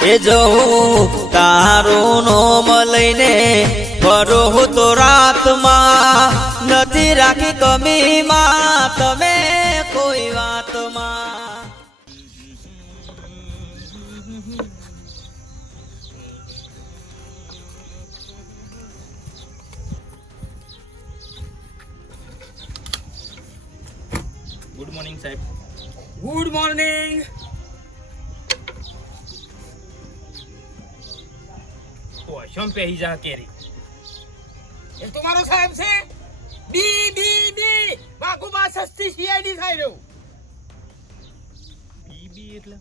એ જવું તારું નોમ લઈને ફરો તો રાતમાં નથી રાખી કમીમાં તમે કોઈ વાતમાં. ગુડ મોર્નિંગ સાહેબ. Good morning. ઓશમ પેહી જા કેરી. એ તમારો સાહેબ છે? બી બી બી વાઘુબા સસ્તી સીઆઈડી થાય રહ્યો. બીબી એટલે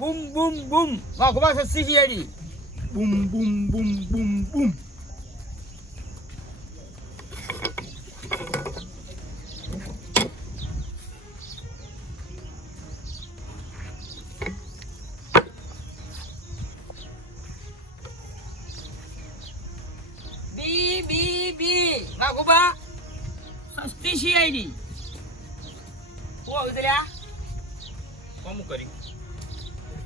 બૂમ બૂમ બૂમ વાઘુબા સસ્તી સીઆઈડી. બૂમ બૂમ બૂમ બૂમ બૂમ. બી બી બી વાઘુબા સસ્તી સીઆઈડી. ઓ ઉતર્યા કોમ કરી?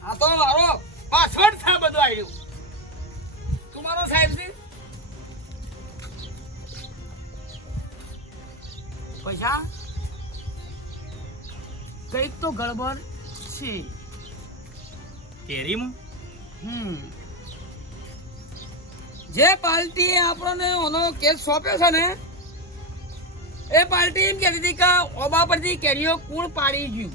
આ તો મારો પાસવર્ડ છે બધું આવ્યું. તમારો સાહેબ છે? પૈસા કઈક તો ગડબડ છે. કેરીમાં જે પાર્ટી આપણને ઓનો કેસ સોંપ્યો છે ને એ પાર્ટી એમ કહેતી હતી કે ઓબા પરથી કેરીઓ કુણ પાડી ગયું.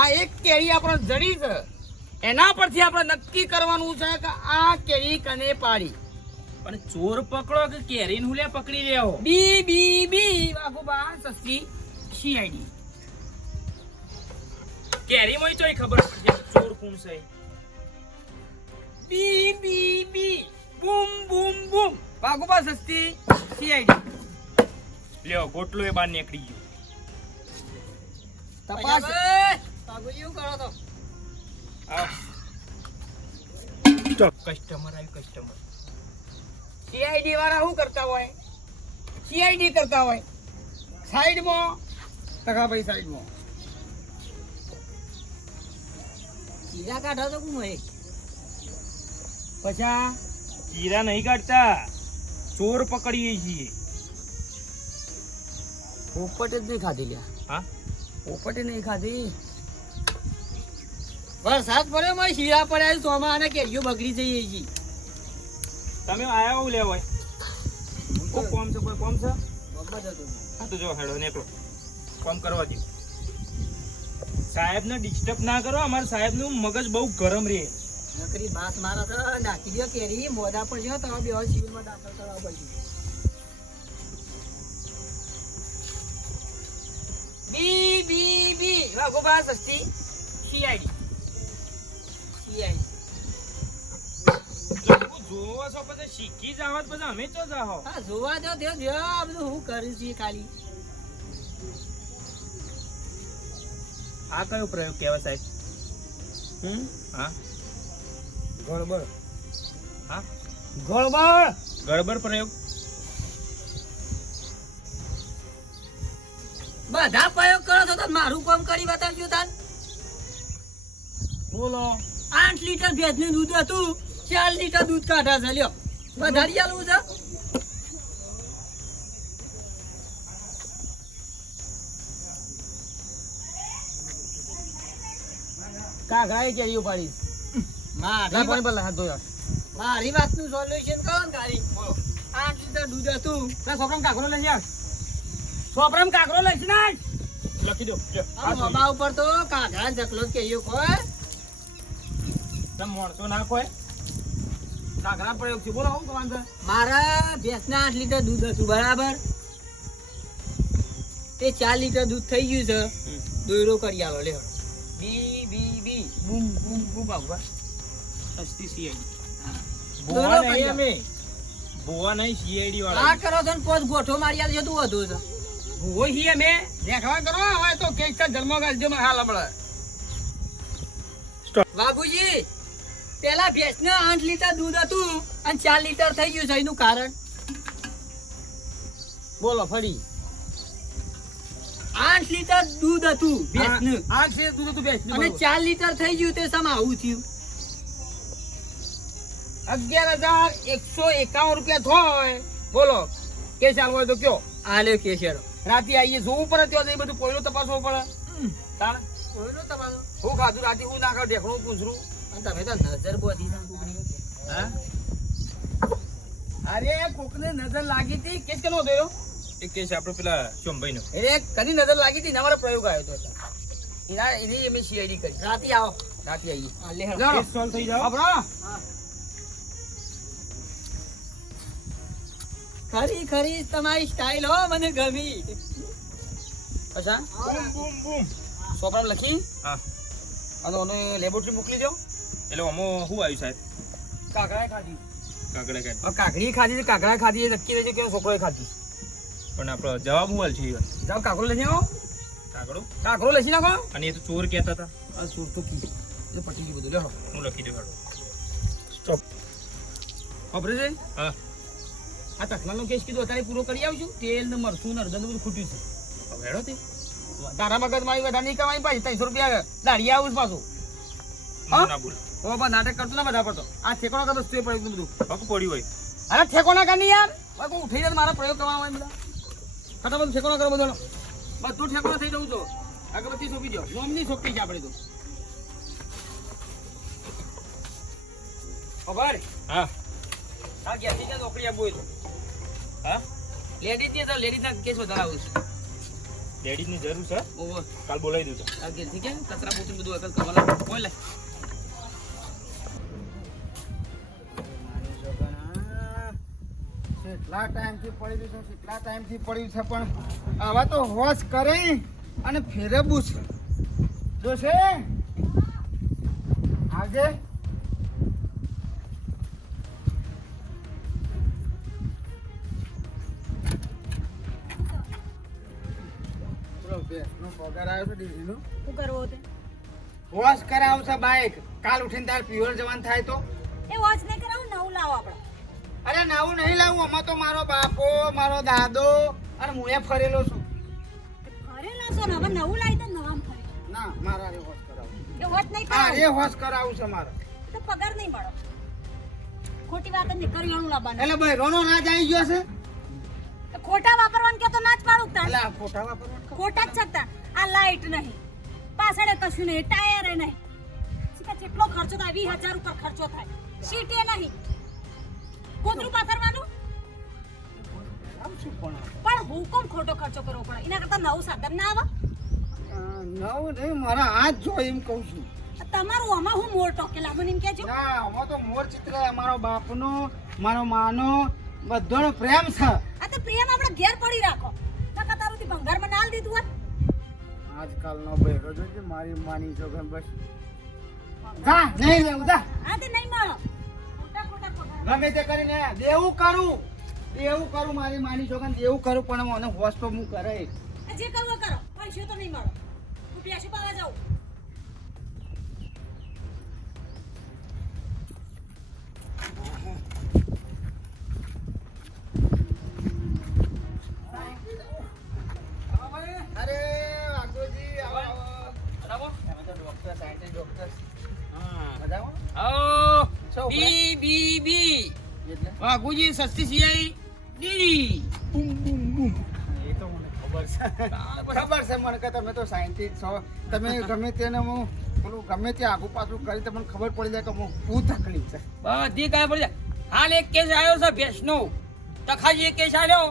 આ એક કેરી આપણે જડી છે એના પરથી આપણે નક્કી કરવાનું છે કે આ કેરી કને પાડી. પણ ચોર પકડો કે કેરીને હુલે પકડી રહ્યો? બી બી બી વાઘુબા સસ્તી સીઆઈડી. કેરીમાં ચોય ખબર પડશે ચોર કોણ છે? બી બી બી બૂમ બૂમ બૂમ વાઘુબા સસ્તી સીઆઈડી. લ્યો ગોટલો એ બાર નીકળી ગયો. તપાસ બાબુજી કરો તો કસ્ટમર આવ્યું કસ્ટમર. સીઆઈડી વાળા શું કરતા હોય? સીઆઈડી કરતા હોય સાઈડમાં તકાભાઈ સાઈડમાં કીરા કાઢો તો કોણ હોય? પછી કીરા નહીં કાઢતા, ચોર પકડીએ છીએ. પોપટે જ નહીં ખાધી લ્યા. હા પોપટે નહીં ખાધી. વરસાદ પડ્યો માં શીરા પડ્યા સોમાં અને કેરીઓ બગડી જઈએ છીએ. તમે આયા હું લેવાય? કોઈ કોમ છે? કોઈ કોમ છે? બબ્બા જતો હા તો જો હેડો નીકળો, કોમ કરવા દો. સાહેબને ડિસ્ટર્બ ના કરો, અમારા સાહેબનું મગજ બહુ ગરમ રહે. નકરી બાત મારા તો નાખી દો કેરી મોઢા પર જો તો બે સિવિલમાં દાખલ કરવા પડશે. બી બી બી વાઘુબા સસ્તી સીઆઈડી. જોવો છો પછી શીખી જાવ પછી અમે તો જાઓ. હા જોવા દો દે દે આ બધું હું કરું છું ખાલી. આ કયો પ્રયોગ કહેવાય સાહેબ? હા ગડબડ. હા ગડબડ ગડબડ પ્રયોગ. બધા પ્રયોગ કરો છો તો મારું કામ કરી બતાવજો તાન. બોલો. 8 લીટર ભેંસનું દૂધ હતું 4 લીટર દૂધ કાઢા છે લ્યો. વધારી આલવું છે? કાગડાએ કેરીઓ પાડી. મારી વાતનું સોલ્યુશન કરો ને તારી. 8 લીટર દૂધ હતું. છોકરામ કાકરો લઈ જા. છોકરામ કાકરો લઈ છે ને લખી દો. મોબા ઉપર તો કાગડા જકલો જ કેરીઓ કોઈ તમે મોણસો ના ખોય. કાગડા પ્રયોગ છે. બોલો શું કહેવાનું છે? મારા ભેંસના 8 લીટર દૂધ હતું બરાબર. તે 4 લીટર દૂધ થઈ ગયું છે. દોયરો કરી આલો લે. બી બી બી બૂમ બૂમ બૂમ બાબા સસ્તી સીઆઈડી. દોયરો બોવા કરી નહીં આલો. અમે, બોવા નહીં સીઆઈડી વાળા. આ કરો તો ને પોત ગોઠો મારી આલજો તું હતું છે. ભૂવો હી અમે દેખવા કરો હવે તો કેક છે જન્મ ગાલજો માં હાલ હમણાં. બાબુજી પેલા ભેંસને 8 લીટર દૂધ હતું અને 4 લીટર થઈ ગયું છે એનું કારણ બોલો ફરી. 8 લીટર દૂધ હતું ભેંસનું. 8 છે દૂધ હતું ભેંસનું, અને બરોબર. 4 લીટર થઈ ગયું તે સામે આવું થયું. 11,151 રૂપિયા થાય. બોલો કે ચાલુ હોય તો કયો? આલ્યો કે છે. રાતે આવીએ જોવું પડે, ત્યાં જઈને બધું કોયલો તપાસવો પડે. તારે કોયલો તપાસો. હું ખાધું રાતે, હું ના ખાધું, ઢેકણું પૂછરું. અને તમે તો નજર બોધી ના કોકની. હા? અરે કોકને નજર લાગી હતી. કેસ કેનો થયો? એક કેસ આપણો પેલા ચોંભાઈનો. અરે કની નજર લાગી હતી ને અમારો પ્રયોગ આવ્યો હતો. એની અમે સીઆઈડી કરી. રાતે આવો. રાતે આવીએ. કેસ સોલ્વ થઈ જાવ. ખરી ખરી તમારી સ્ટાઇલ હો, મને ગમી. અચ્છા બૂમ બૂમ બૂમ. સોપરામ લખી હા. અને ઓને લેબોરેટરી મોકલી દો. એટલે આમાં શું આવ્યું સાહેબ? કાકડાએ ખાધી. કાગડા કાઢ. હવે કાકડી ખાધી છે, કાકડાએ ખાધી એ નક્કી રહેશે કે છોકરોએ ખાધી. પણ આપણો જવાબ શું હાલ છે? જાઓ કાકડો લઈ આવો. કાગડો. કાકડો લસી નાખો. અને એ તો ચોર કહેતા હતા. આ સુર તો કી એ પટી ગયું બધું. લ્યો હું લખી દઉં. સ્ટોપ. ખબર છે હા. આ તકલાનો કેસ કીધું અત્યારે પૂરો કરી આવશું. તેલ ને મરચું ને અડદન બધું ખૂટ્યું છે. હવે હેડો તે. તારા મગજ મારી વધારે નહીં કમાઈ પાછી 300 રૂપિયા દાડી આવું પાછું. હું ના બોલ. ઓ બા નાટક કરતો ના બધા પડતો. આ ઠેકોણા કરતો સ્ટે પડ્યું બધું. પગ પડ્યું હોય. અરે ઠેકોણા કરની યાર. ભાઈ કોઈ ઉઠી જાય તો મારા પ્રયોગ કરવા હોય બધા. ફટાફટ ઠેકોણા કરો બધો. બધું ઠેકોણા થઈ જવું તો અગરબત્તી સોંપી દો. નોમની સોંપી છે આપણે તો. ખબર? હા. આ ગેસી ત્યાં નોકરી આપવું હોય હા. લેડીઝ ની તો લેડીઝ ના કેસ વધારે આવું છે. લેડીઝની જરૂર છે. ઓવર કાલ બોલાવી દઉં તો. આ ગેસી કે કચરા પોતું બધું અકલ કરવાના કોઈ લે. કેટલા ટાઈમથી પડ્યું છે, કેટલા ટાઈમથી પડ્યું છે, પણ આવા તો હોશ કરે અને ફેરવવું છે. જોશે આજે પેલો ભેંસનો પગાર આવ્યો છે ડીઝીનો. શું કરવો તે હોશ કરાવશે બાઈક. કાલ ઉઠીને તાર પ્યોર જવાન થાય તો. એ વોચ નહીં કરાવું નવું લાવો આપણે. અરે નવું નહીં લાવું. આમાં તો મારો બાપો, મારો દાદો અને હું એ ફરેલો છું. ઘરે લાવશો ને હવે નવું લાવી તો નવામ ફરી. ના, મારા રે હોશ કરાવું. એ વોચ નહીં હા, કરાવું એ હોશ કરાવું છે મારે. તો પગાર નહીં મળો. ખોટી વાત જ નહીં કરિયાણું લાવવાનું. એટલે ભાઈ રોનો ના જાય ગયો છે. તો ખોટા વાપરવાનું કે તો ના જ પાડું તાર. એટલે આ ખોટા વાપરવા ખોટા જ છતાં આ લાઈટ નહીં, પાછળ કશું નહીં, ટાયર નહીં. કેટલો ખર્ચો થાય? 20,000 ઉપર ખર્ચો થાય. સીટે નહીં, કોતરું પાથરવાનું. આવશું પણ પણ હુકમ ખોટો ખર્ચો કરવો પડે. એના કરતા નવું સાધન ના આવે. નવું નહીં, મારા હાથ જો એમ કહું છું. તમારું આમાં હું મોર ટોકેલા મને એમ કહેજો. ના, આમાં તો મોર ચિત્ર મારો બાપનો, મારો માનો બધાનો પ્રેમ છે. આ તો પ્રેમ આપણે ઘેર પડી રાખો. કાકા તારું ભંગારમાં નાલ દીધું હોત. આજકાલનો બહેરો જોજે મારી માની છોકરા બસ. જા, નહીં લેવું, જા. આ તે નહીં મળો. ખોટા ખોટા પગાર. ગમે તે કરીને દેવું કરું મારી માની છોકરા દેવું કરું, પણ મને હોશ તો હું કરે. આ જે કરવું એ કરો. પૈસો તો નહીં મળો. રૂપિયા શું પાવા જાઉં? અરે વાઘોજી, આવો, આવો. તમે તો ડોક્ટર, સાયન્ટિસ્ટ ડોક્ટર. મજામાં? આવો. શું બી બી બી એટલે વાઘુજી સસ્તી સિયાઈ ડી. એ તો મને ખબર છે મને કે તમે તો સાયન્ટિસ્ટ છો. તમે ગમે તેને હું પેલું ગમે તે આગુ પાછું કરી તમને ખબર પડી જાય કે હું શું તકલીફ છે. બધી કાંઈ પડી જાય. હાલ એક કેસ આવ્યો છે ભેંસનો. તખાજી એક કેસ આવ્યો.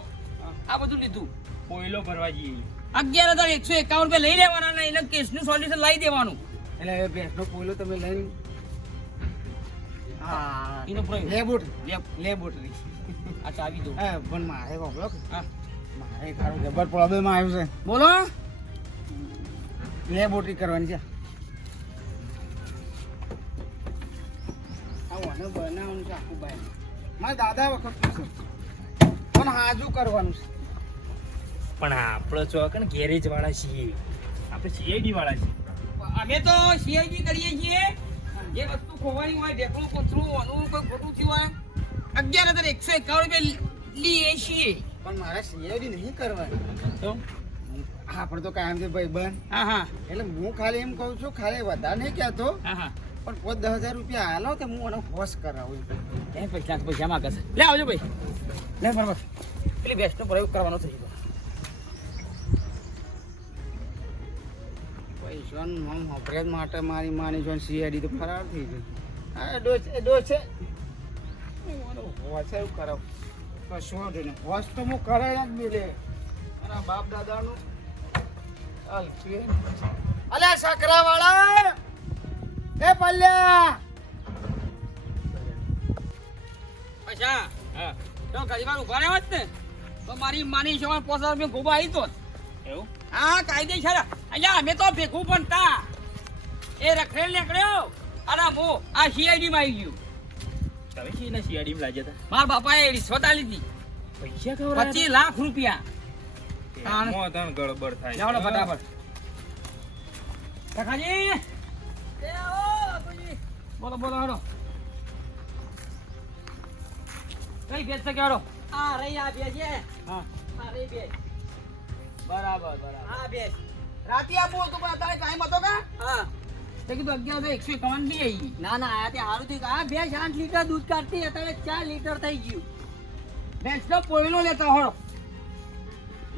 આ બધું લીધું. કોયલો ભરવા જઈએ. 11,151 રૂપિયા લઈ લેવાના ને એટલે કેસનું સોલ્યુશન લાવી દેવાનું. એટલે એ ભેંસનો પોયલો તમે લઈને હા એનો પ્રયોગ. લેબોરેટરી આ ચાવી દો. હા પણ મારે બાબલો હા મારે ખારું જબર પ્રોબ્લેમ આવ્યો છે. બોલો. લેબોરેટરી કરવાની છે. આ મને બનાવવાનું છે આખું બાય. મારા દાદા વખત છે પણ હાજુ કરવાનું છે. પણ આપણે ચોકન ગેરેજ વાળા છીએ. આપણે સીઆઈડી વાળા છીએ. અમે તો સીઆઈડી કરીએ છીએ. જે વસ્તુ ખોવાની હોય, ઢેકણું કોથરું આનું કોઈ ખોટું થયું હોય, 11,151 રૂપિયા લઈએ છીએ. પણ મારે સીઆઈડી નહીં કરવાની. તો આપણે તો કાયમથી ભાઈબંધ. હા હા એટલે હું ખાલી એમ કહું છું, ખાલી વધારે નહીં કહેતો, હા હા પણ 5-10,000 રૂપિયા હાલો તો હું એનો હોશ કરાવું. એ પૈસા માંગે છે. લે આવજો ભાઈ, લે બરાબર. પેલી બેસ્ટનો પ્રયોગ કરવાનો થઈ ગયો. પૈસાનું આમ વપરાશ માટે મારી માની જોન CID તો ફરાર થઈ ગઈ. હા ડોસે હું એનો હોશ એવું કરાવું. કશું વાંધો નહીં. હોશ તો હું કરાય જ મિલે. મારા બાપ દાદાનું અલ્યા સકરા વાળા એ પલ્યા પૈસા હા તો ઘણી વાર ઉભા રહ્યા હોત ને તો મારી માની છે 50 રૂપિયા ગોબા આવી તો એવું હા કાયદેસર. અલ્યા અમે તો ભેગું પણ તા એ રખડેલ નીકળ્યો અને હું આ CID માં આવી ગયું. તમે શી ને સીઆરડી માં લાગ્યા મારા બાપાએ રિશ્વત આલી હતી હતા પૈસા 25 લાખ રૂપિયા. તાણ. મોતન ગડબડ થાય જાવડો ફટાફટ. કાકાજી એ આવો બાપુજી. બોલો બોલો હાલો. કઈ ભેજ છે કેડો? આ રહી આ ભેજ છે. હા આ રહી ભેજ. બરાબર બરાબર. હા ભેજ. રાતે આપો તો પણ તારે ટાઈમ હતો કા? હા. તે કીધું 1151 બી આવી. ના ના આયા તે હારું થયું. આ ભેજ 8 લીટર દૂધ કાઢતી અત્યારે 4 લીટર થઈ ગયું. ભેજનો પોયલો લેતા હોળો.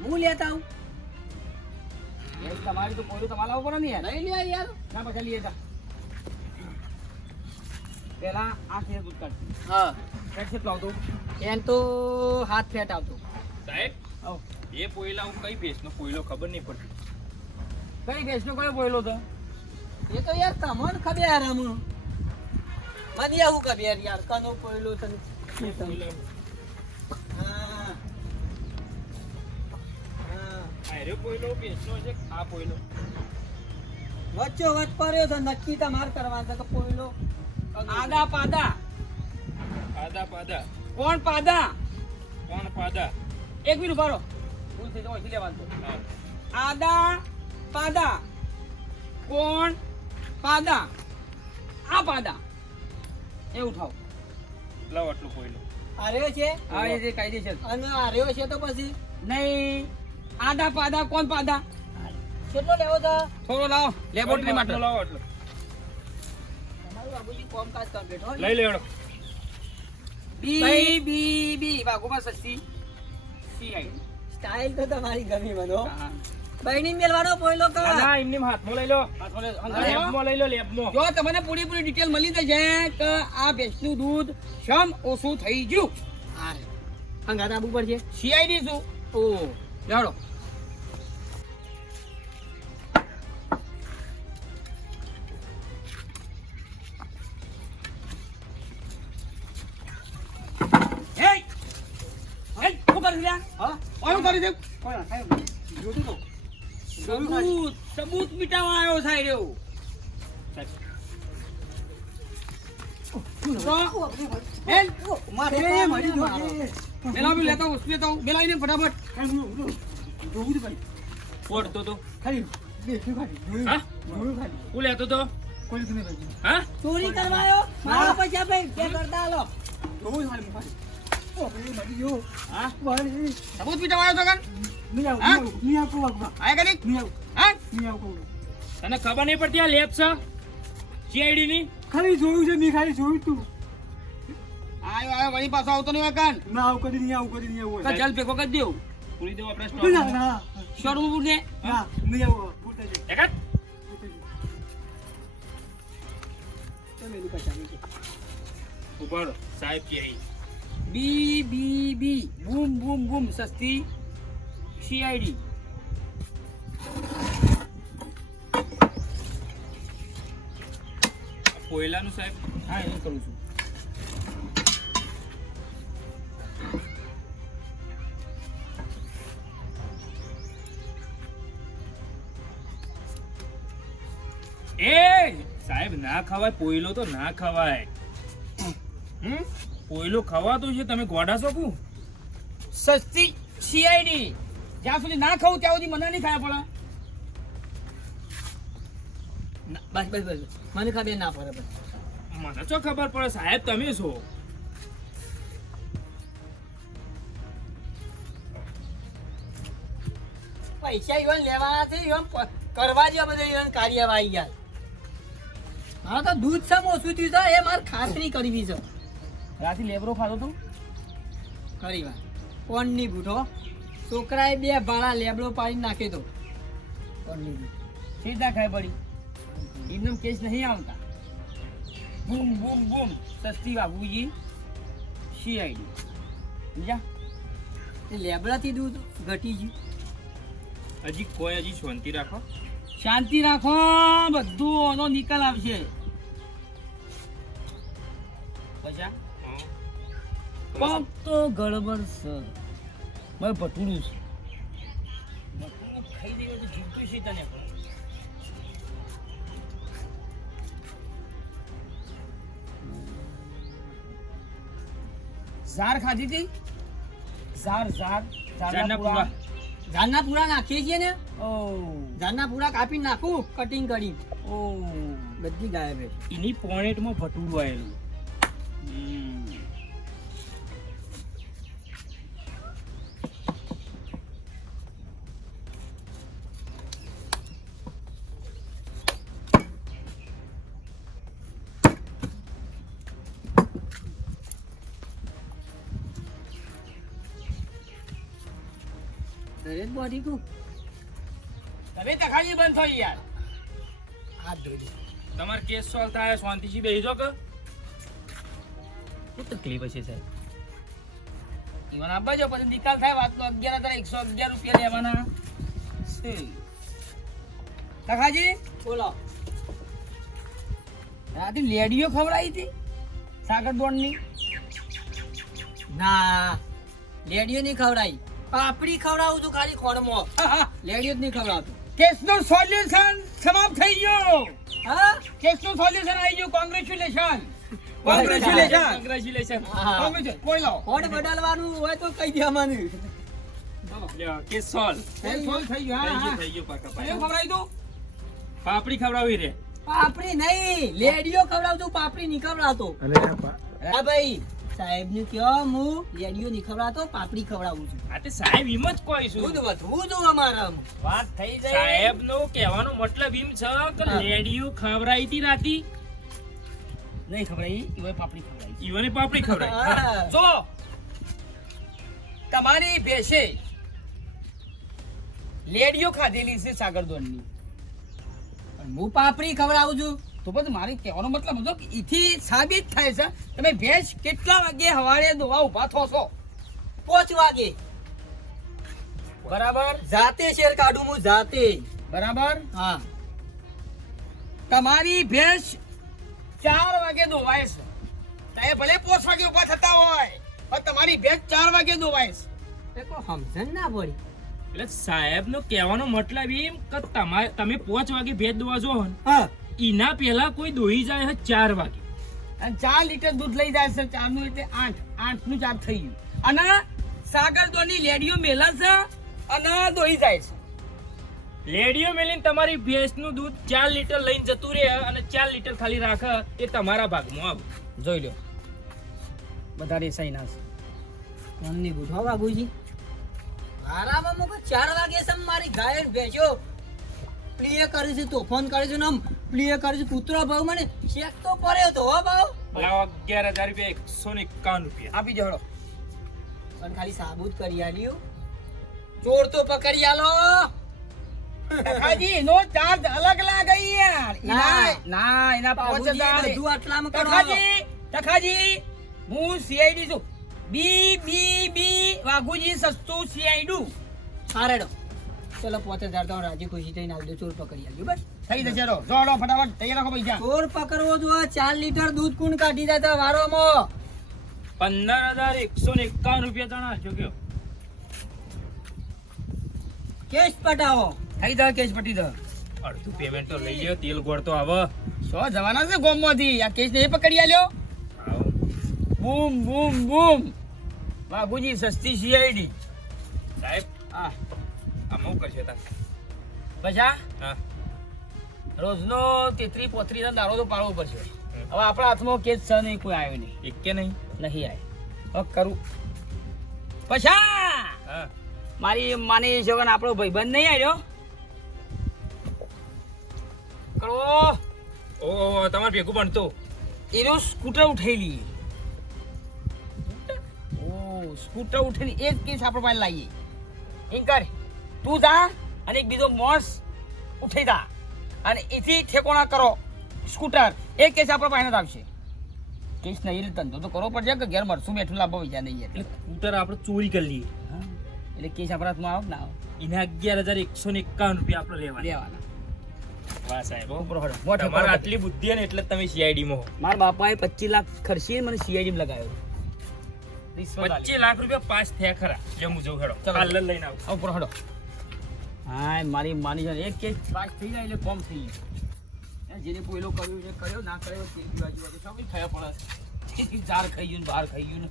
હું લેતા આવું. તમારી તો પોયલું તમારે લાવવું પડે ને યાર. લઈ લે યાર. ના પછી લઈ જા. પેલા 8 લીટર દૂધ કાઢતી. હા. ફેટ કેટલો આવતો? એમ તો 7 ફેટ આવતો. સાહેબ આવ. એ પોયલા હું કઈ ભેંસનો પોયલો ખબર નહીં પડતી કઈ ભેંસનો કયો પોયલો તો? એ તો યાર તમને ખબર આમ. મને આવું ખબર યાર કનો પોયલો તને. હા. આરે પોયલો ભેંસનો છે આ પોયલો વચ્ચો વચ પડ્યો તો નક્કી તમાર કરવાનું છે કે પોયલો આદા પાદા. આદા પાદા કોણ પાદા? કોણ પાદા એક મિનિટ ઉભા રહો. ભૂલ થઈ જાય લેવાનું. હા આદા પાદા કોણ પાદા આ પાદા એ ઉઠાવ. લાવ આટલું પોયલો આર્યો છે હા એ જે કાયદેસર અને આર્યો છે તો પછી નહીં. આદા પાદા કોણ પાદા? કેટલો લેવો તો? થોડો લાવો લેબોરેટરી માટે. લાવો આટલું તમારું બાબુજી કોમ કાજ કર બેઠો. લઈ લેડો બી બી બી બાગોમાં સસ્તી CID સ્ટાઇલ તો તમારી ગમી મનો. બહેની મેલવાનો પોયલો કા? ના એમની હાથમાં લઈ લો લેબમાં લઈ લો લેબમાં જો તમને પૂરી ડિટેલ મળી જશે કે આ ભેંસનું દૂધ શમ ઓછું થઈ ગયું. હા હંગાત આપવું પડશે. CID શું? ઓ જાડો. Hey! Hey, શું કરી રહ્યા? હા? કોણ કરી છે? કોણ સાહેબ જોતું તો સબૂત મિટાવવા આવ્યો છે રહ્યો. મેલા બી લેતા હું લેતા હું મેલા આવીને ફટાફટ. ફોડતો તો ખાલી બેઠું ખાલી હા જોયું ખાલી હું લેતો તો કોઈ નથી ભાઈ હા ચોરી કરવા આવ્યો મારા પૈસા ભાઈ બે કરતા હાલો. જોયું ખાલી ખાલી ઓ ભાઈ મરી ગયો હા ભાઈ સબૂત મિટાવવા આવ્યો તો કાન નહીં હા? આવું બાબા આયા કરી નહીં આવું હા નહીં આવું તને ખબર નહીં પડતી આ લેબ છે સીઆઈડી ની ખાલી જોયું છે મેં ખાલી જોયું તું આયો વળી પાછો આવતો નહીં કાન ના આવું કદી નહીં આવું કા જલ ભેગો કરી દેવું. પૂરી દેવો આપણે ના સ્ટોક ના શોરૂમ ને ના નહીં આવું પૂરતા છે એકાદ ઉભા રહો સાહેબ કે અહીં બી બી બી બૂમ બૂમ બૂમ સસ્તી CID. કોયલાનું સાહેબ હા એ કરું છું. એ સાહેબ ના ખવાય પોયલો તો ના ખવાય પોયલો ખવાતો છે તમે ગોડા છો કુ સસ્તી CID જ્યાં સુધી ના ખાવું ત્યાં સુધી મને નહીં ખાયા પડે. બસ બસ બસ મને ખબર ના પડે બસ. મને તો ખબર પડે સાહેબ તમે છો પૈસા ઈવન લેવાના છે ઈવન કરવા જેવા બધા ઈવન કાર્યવાહી યાર. હા તો દૂધ સમ ઓછું થયું છે એ મારે ખાતરી કરવી છે. રાતે લેબરો ખાધો તું? ખરી વાત. કોણની બૂઠો છોકરાએ 2 ભાડા લેબડો પાડી નાખ્યો તો. કોણની બૂઠ સીધા ખાઈ પડી. એમનો કેસ નહીં આવતા. બૂમ બૂમ બૂમ સસ્તી બાબુજી સીઆઈડી સમજ્યા? એ લેબડાથી દૂધ ઘટી ગયું. હજી શાંતિ રાખો. શાંતિ રાખો, બધું ઓનો નિકાલ આવશે. પછી પગ તો ગડબડ છે. મારે ભટુડું છે. ભટુડું ખાઈ દેવું તો જીવતું છે તને. ઝાર ખાધી હતી? ઝાર ઝારના પૂરા. ઝારના પૂરા નાખીએ છીએ ને. ઝારના પૂરા કાપી નાખું કટિંગ કરી. બધી ગાયબ છે. એની પોઈન્ટમાં ભટુડું આવેલું. દરેક બોડી કો તમે તખાજી બંધ થઈ યાર. હાથ ધોઈ દે. તમારે કેસ સોલ્વ થાય શાંતિથી બેસી જાઓ કે શું તકલીફ હશે સાહેબ? ઈવન આપવા જો પછી નિકાલ થાય. વાત તો 11,111 રૂપિયા લેવાના છે. તખાજી બોલો. રાતે લેડીઓ ખવડાવી હતી સાગર દોડની? ના લેડીઓ નહીં ખવડાવી. પાપડી ખવડાવું છું ખાલી ખોળમાં. લેડીઓ જ નહીં ખવડાવતું. કેસનું સોલ્યુશન સમાપ્ત થઈ ગયું. હા કેસનું સોલ્યુશન આવી ગયું. કોંગ્રેચ્યુલેશન. કોંગ્રેચ્યુલેશન. કોઈ લાવો કોડ બદલવાનું હોય તો કહી દે મને. લ્યો કેસ સોલ્વ. સોલ્વ થઈ ગયું. થઈ ગયું પાકા કયું ખવડાવી તું? પાપડી ખવડાવી રે. પાપડી નહીં લેડીઓ ખવડાવતો. પાપડી નહીં ખવડાવતો. હા ભાઈ સાહેબ ને કયો હું લેડીઓ નહીં ખવડાવતો પાપડી ખવડાવું છું. આ તે સાહેબ એમ જ કોઈ છું. દૂધ વધવું જો અમારા વાત થઈ જાય. સાહેબ નો કહેવાનો મતલબ એમ છે કે લેડીઓ ખવડાવી હતી રાતી નહીં ખવડાવી ઈવોય પાપડી ખવડાવી. ઈવને પાપડી ખવડાવી. જો તમારી ભેંસે લેડીઓ ખાધેલી છે સાગરદોનની પણ હું પાપડી ખવડાવું છું. તો પછી મારે કહેવાનો મતલબ હતો કે ઈથી સાબિત થાય છે તમે ભેંસ કેટલા વાગે સવારે દોવા ઉભા થો છો? 5 વાગે. બરાબર. જાતે શેર કાઢું હું જાતે. બરાબર. હા તમારી ભેંસ 4 વાગે દોવાય છે. તમે ભલે 5 વાગે ઉભા થતા હોય પણ તમારી ભેંસ 4 વાગે દોવાય છે. કોઈ સમજણ ના પડી. એટલે સાહેબ નો કહેવાનો મતલબ એમ કે તમે 5 વાગે ભેજ દોવા જો હા ઈના પહેલા કોઈ દોહી જાય છે 4 વાગે અને 4 લીટર દૂધ લઈ જાય છે. 4 નું એટલે 8 નું 4 થઈ ગયું. અને સાગર દોની લેડીઓ મેલા છે અને દોહી જાય છે. લેડીઓ મેલીને તમારી ભેંસ નું દૂધ 4 લીટર લઈને જતું રહે અને 4 લીટર ખાલી રાખે એ તમારા ભાગમાં આવે. જોઈ લો બધા રેસાઈ ના છે. કોણની બુઢો બાબુજી મારામાં મુક 4 વાગે સમ મારી ગાય ભેંસો પ્લીએ કરે છે તોફાન કરે છે ને પ્લીએ કરે છે. કૂતરો ભાવ મને ચેક તો પડ્યો તો હો ભાવ. લાવો 11,000 રૂપિયા 151 રૂપિયા આપી જડો પણ ખાલી સાબુત કરી આલ્યો. ચોર તો પકડી આલો. કાકાજી નો ચાર્જ અલગ લાગે યાર. ના એના 5000 બધું આટલામાં કરો. કાકાજી હું સીઆઈડી છું. બી વાઘુજી સસ્તું સીઆઈડું. સારેડો ચલો 5000 તો રાજી ખુશી થઈને આવજો. ચોર પકડી આલ્યો. બસ થઈ જશે. જોડો ફટાફટ તૈયાર રાખો પૈસા. ચોર પકડવો જો 4 લીટર દૂધ કોણ કાઢી જાય તો વારોમાં 15,151 રૂપિયા તણા જો કયો કેશ પટાવો. થઈ જાય કેશ પટી દો. અડધું પેમેન્ટ તો લઈ લ્યો. તેલ ગોળ તો આવે. સો જવાના છે ગોમમાંથી. આ કેસ નહીં પકડી આલ્યો. આવો બૂમ બૂમ બૂમ. બાબુજી સસ્તી સીઆઈડી. સાહેબ હા આમાં હું કરશે તા પછા હા રોજનો 33-35 દારો તો પાડવો પડશે. હવે આપણા હાથમાં કેસ છે નહીં. કોઈ આવ્યો નહીં. એક કે નહીં નહીં આવે હવે કરું પછા. હા મારી માની છોકરાને આપણો ભાઈબંધ નહીં આવ્યો કરો ઓ તમારે ભેગું ભણતો એનો સ્કૂટર ઉઠેલી ઓ સ્કૂટર ઉઠેલી એ જ કેસ આપણે પાસે લાવીએ એમ કર તું જા અને એક બીજો મોસ ઉઠી જા અને એથી ઠેકોણા કરો સ્કૂટર એ કેસ આપણે પાસે જ આવશે કેસ નહીં એટલે ધંધો તો કરવો પડશે કે ઘેર મરશું બેઠું લાવવા વિચાર નહીં એટલે સ્કૂટર આપણે ચોરી કરી લઈએ હા એટલે કેસ આપણા હાથમાં આવે કે ના આવે એને 11,151 રૂપિયા આપણે લેવાના લેવાના વાહ સાહેબ હો. ઉપર હળો. મોઢે તમારે પર આટલી બુદ્ધિ ને એટલે જ તમે સીઆઈડીમાં હો મારા બાપાએ 25 લાખ ખર્ચી મને સીઆઈડી લગાવ્યો 25 લાખ રૂપિયા પાસ થયા ખરા લે હું જઉં હેડો ચાલો. પાર્લર લઈને આવું ઉપર હડો હા મારી માની છે એક કેસ પાસ થઈ જાય એટલે કોમ થઈ જાય જેને પહેલો કર્યું છે કર્યો ના કર્યો તે બાજુ સબ ખયા પડે ઝાડ ખાઈ ગયું ને બહાર ખાઈ ગયું ને